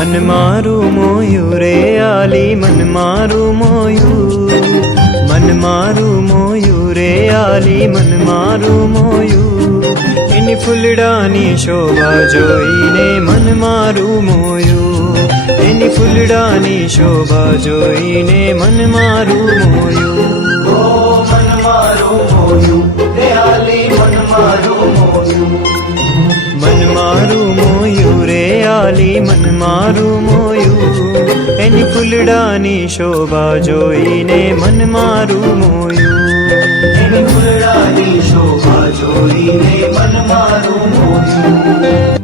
मन मारू मोयू रे आली मन मारू मोयू, मन मारू मोयू रे आली मन मारू मोयू, एनी फूलडानी शोभा जोईने मन मारू मोयू, एनी फूलडानी शोभा जोईने मन मारू मोयू। ओ मन मारू मोयू रे आली मन मारू मोयू, मन मारू मोयू रे आली मन मारू मोयू, एनी फूलडानी शोभा जोईने मन मारू मोयू, एनी फूलडानी शोभा जोईने मन मारू मोयू।